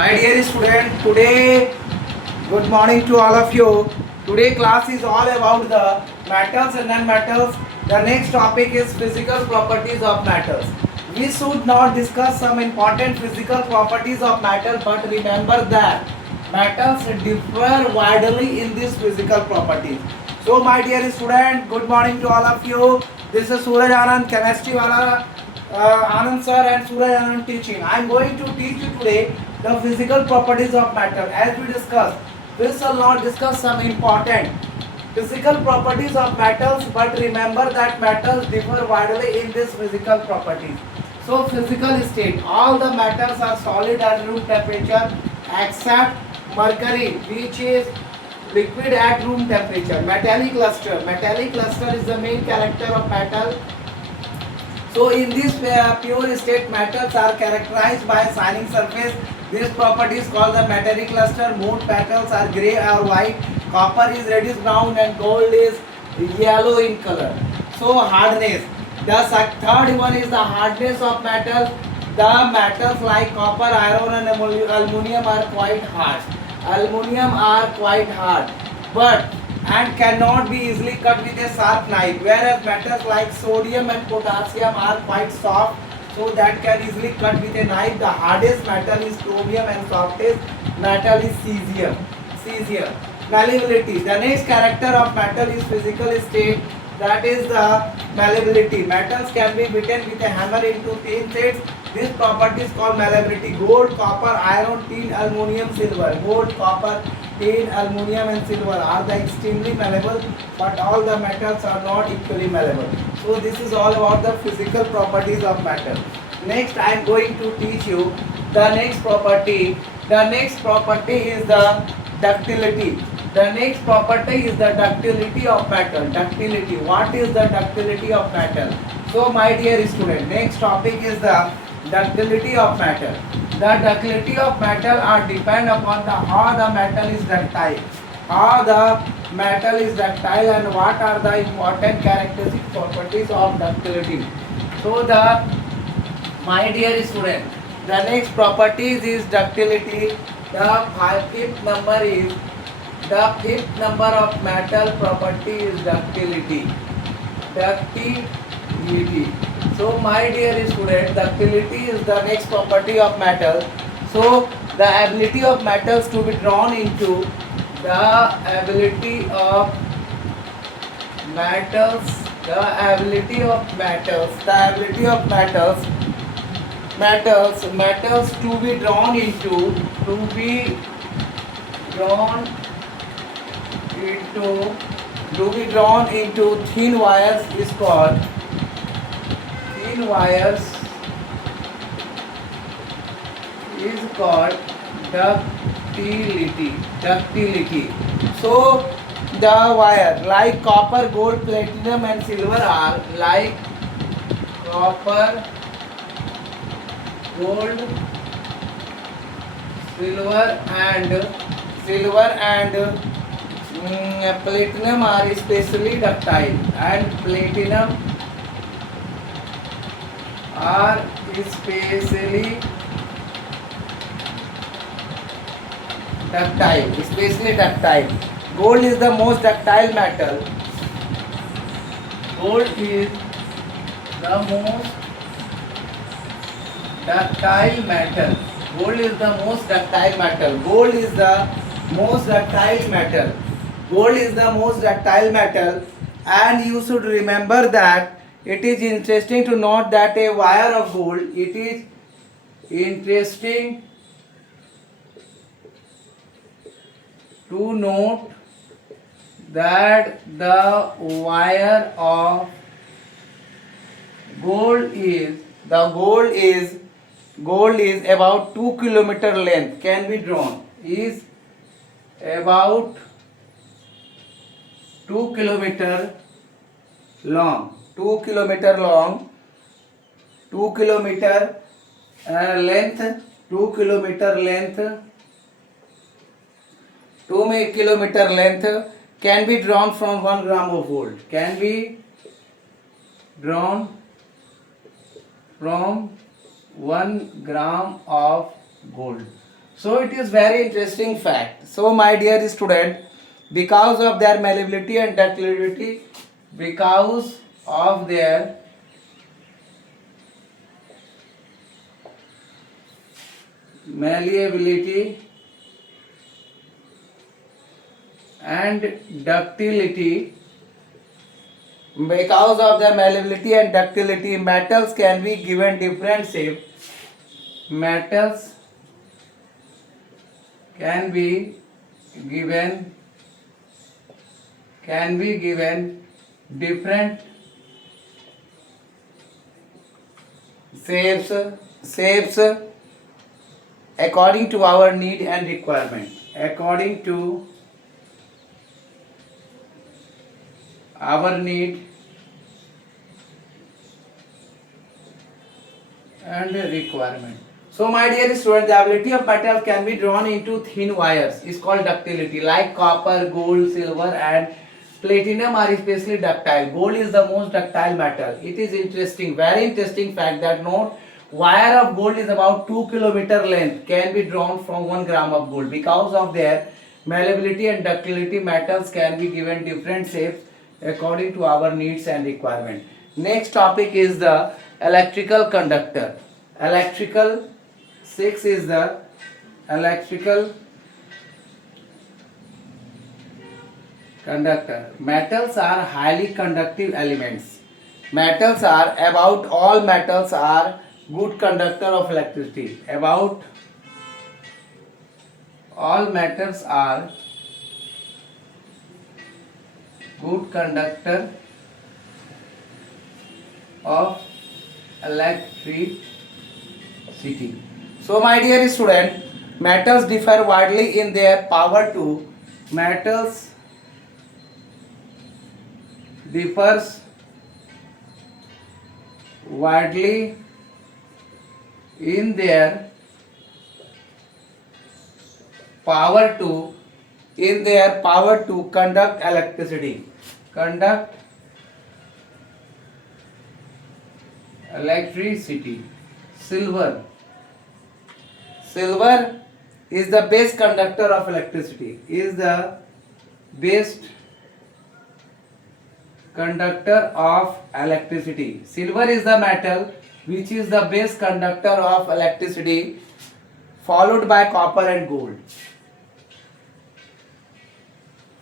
My dear student, today, good morning to all of you. Today class is all about the metals and non-metals. The next topic is physical properties of metals. We should not discuss some important physical properties of metal, but remember that metals differ widely in these physical properties. So my dear student, good morning to all of you. This is Suraj Anand, chemistry wala Anand sir and Suraj Anand teaching. I am going to teach you today the physical properties of metal. As we discussed, we shall not discuss some important physical properties of metals, but remember that metals differ widely in these physical properties. So physical state, all the metals are solid at room temperature except mercury, which is liquid at room temperature. Metallic luster is the main character of metal. So in this pure state, metals are characterized by shining surface. This property is called the metallic luster. Most metals are grey or white. Copper is reddish brown and gold is yellow in color. So hardness. The third one is the hardness of metals. The metals like copper, iron and aluminium are quite hard. Aluminium are quite hard, but and cannot be easily cut with a sharp knife, whereas metals like sodium and potassium are quite soft, so that can easily cut with a knife. The hardest metal is chromium and softest metal is cesium. Malleability. The next character of metal is physical state, that is the malleability. Metals can be beaten with a hammer into thin sheets. This property is called malleability. Gold, copper, iron, tin, aluminium, silver. Gold, copper, tin, aluminium and silver are the extremely malleable, but all the metals are not equally malleable. So this is all about the physical properties of metal. Next I am going to teach you the next property. The next property is the ductility. The next property is the ductility of metal. Ductility. What is the ductility of metal? So my dear student, next topic is the ductility of metal. The ductility of metal are depend upon the how the metal is ductile. How the metal is ductile and what are the important characteristic properties of ductility. So my dear student, the next properties is ductility. The fifth number of metal property is ductility. Ductility. So my dear student, ductility is the next property of metal. So the ability of metals to be drawn into the ability of metals to be drawn into thin wires is called ductility. So the wire like copper, gold, platinum and silver are like copper, gold, silver and platinum are especially ductile, and platinum are especially ductile. Gold is the most ductile metal. Gold is the most ductile metal. Gold is the most ductile metal. Gold is the most ductile metal, and you should remember that it is interesting to note that a wire of gold, it is interesting to note that the wire of gold is about 2 kilometer length can be drawn, is about 2 kilometer long, 2 kilometer length, 2 kilometer length can be drawn from 1 gram of gold, can be drawn from 1 gram of gold. So it is very interesting fact. So my dear student, because of their malleability and ductility, because of their malleability and ductility, because of their malleability and ductility, metals can be given different shape. Metals can be given different shapes according to our need and requirement. According to our need and requirement. So my dear student, the ability of metal can be drawn into thin wires is called ductility. Like copper, gold, silver and platinum are especially ductile. Gold is the most ductile metal. It is interesting, very interesting fact that no wire of gold is about 2 km length can be drawn from 1 gram of gold. Because of their malleability and ductility, metals can be given different shapes according to our needs and requirement. Next topic is the electrical conductor. Electrical 6 is the electrical conductor. Metals are highly conductive elements. Metals are about all metals are good conductor of electricity. About all metals are good conductor of electricity. So my dear student, metals differ widely in their power to. Metals differs widely in their power to conduct electricity. Conduct electricity. Silver is the best conductor of electricity. Is the best conductor of electricity. Silver is the metal which is the best conductor of electricity, followed by copper and gold.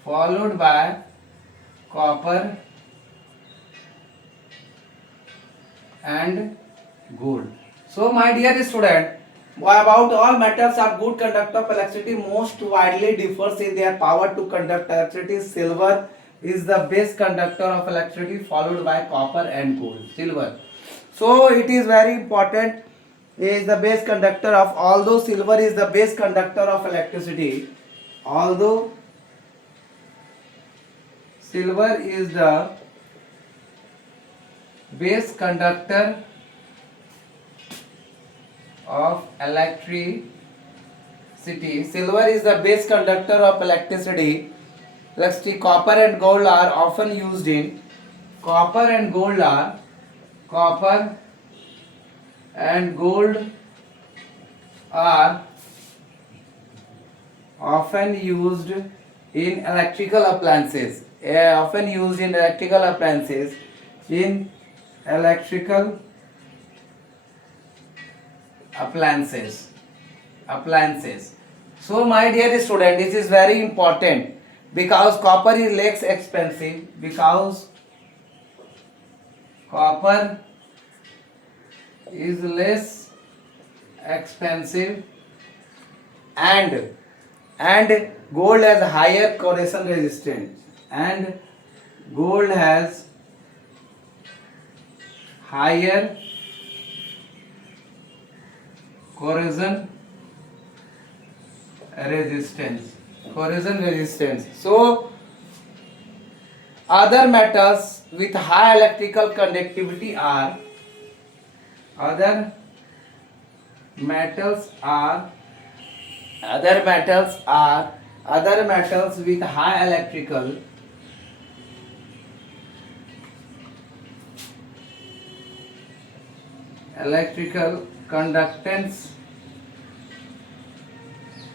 Followed by copper and gold. So my dear student, about all metals are good conductor of electricity, most widely differs in their power to conduct electricity. Silver is the best conductor of electricity, followed by copper and gold. Silver. So it is very important, is the best conductor of, although silver is the best conductor of electricity, although silver is the best conductor of electricity. Silver is the best conductor of electricity. Copper and gold are often used in. Copper and gold are often used in electrical appliances. Often used in electrical appliances. In electrical appliances. So my dear student, this is very important because copper is less expensive. Because copper is less expensive and gold has higher corrosion resistance. And gold has higher corrosion resistance. So other metals with high electrical conductivity are other metals with high electrical conductance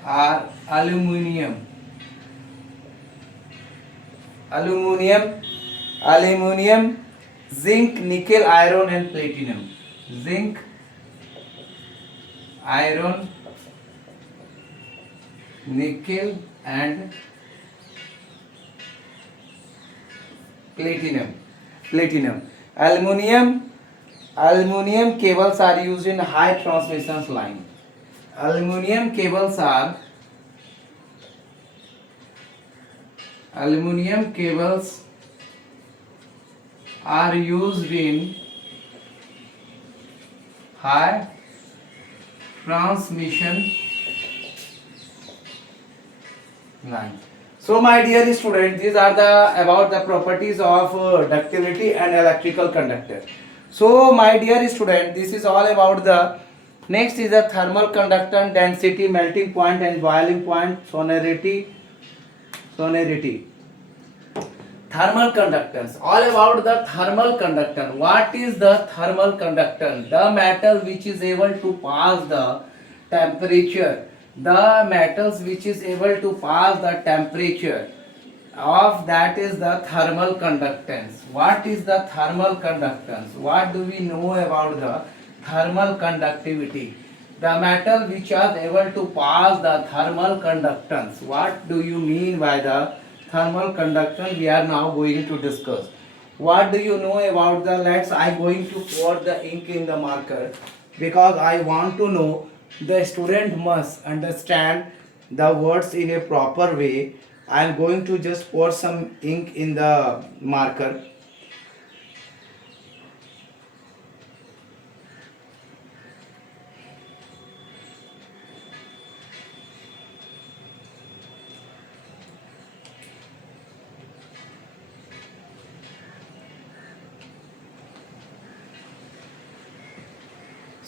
are aluminum, zinc, nickel, iron and platinum. Zinc, iron, nickel and platinum. Aluminium cables are used in high transmission line. Aluminium cables are used in high transmission line. So my dear students, these are the about the properties of ductility and electrical conductor. So my dear student, this is all about the next is the thermal conductance, density, melting point and boiling point, sonority. Thermal conductance, all about the thermal conductance. What is the thermal conductance? The metal which is able to pass the temperature, the metals which is able to pass the temperature of that is the thermal conductance. What is the thermal conductance? What do we know about the thermal conductivity? The metal which are able to pass the thermal conductance. What do you mean by the thermal conductance? We are now going to discuss. What do you know about the, I going to pour the ink in the marker because I want to know the student must understand the words in a proper way. I am going to just pour some ink in the marker.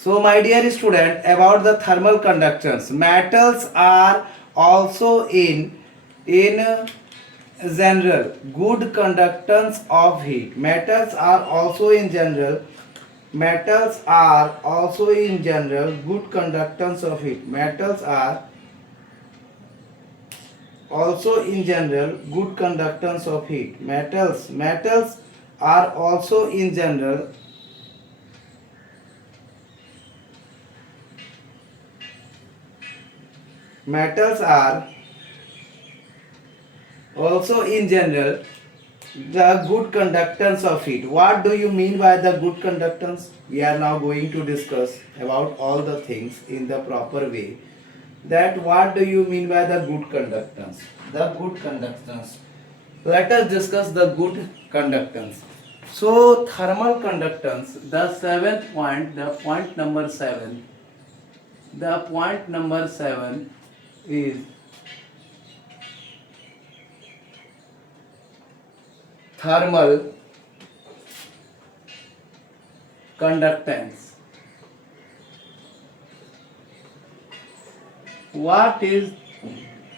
So my dear student, about the thermal conductance, metals are also in general good conductance of heat. Metals are also in general good conductance of heat. Metals are also in general good conductance of heat. Metals are also in general metals are also in general the good conductance of heat. What do you mean by the good conductance? We are now going to discuss about all the things in the proper way. That what do you mean by the good conductance? The good conductance. Let us discuss the good conductance. So thermal conductance, the seventh point, the point number 7. The point number 7 is thermal conductance. What is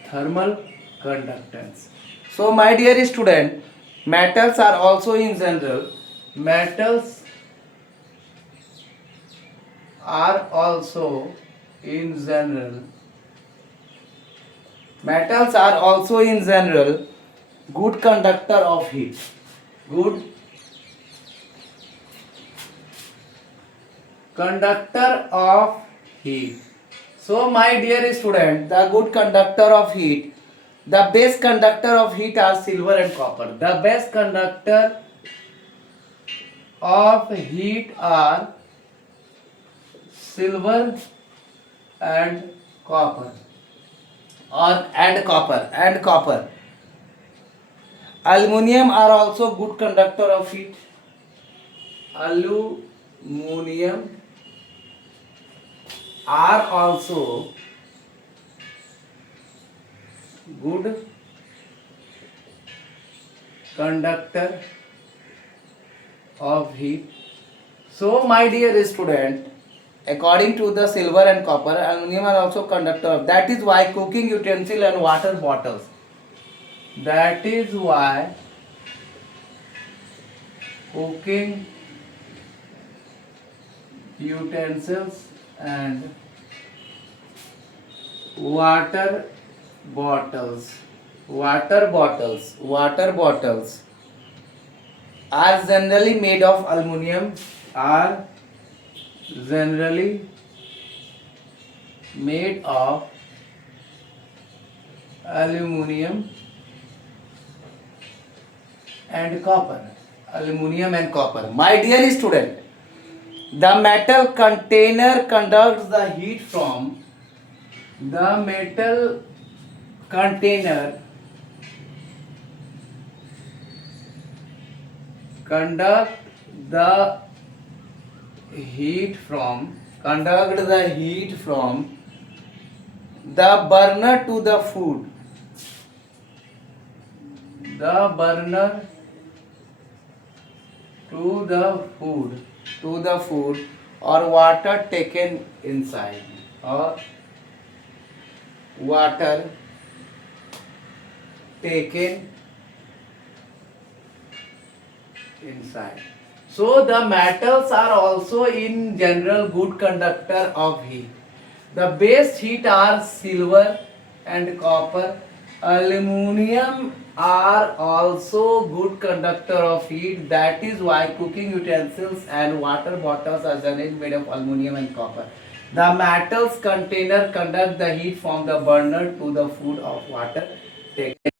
thermal conductance? So my dear student, metals are also in general metals are also in general good conductor of heat. Good conductor of heat. So my dear student, the good conductor of heat, the best conductor of heat are silver and copper. The best conductor of heat are silver and copper and copper. Aluminium are also good conductor of heat. Aluminium are also good conductor of heat. So my dear student, according to the silver and copper, aluminum are also conductor of. That is why cooking utensil and water bottles. That is why cooking utensils and water bottles, water bottles are generally made of aluminum, are generally made of aluminum and copper. Aluminum and copper. My dear student, the metal container conducts the heat from the metal container conduct the heat from the burner to the food, the burner to the food or water taken inside, or water taken inside. So the metals are also in general good conductor of heat. The base heat are silver and copper. Aluminium are also good conductor of heat. That is why cooking utensils and water bottles are generally made of aluminum and copper. The metals container conduct the heat from the burner to the food of water taken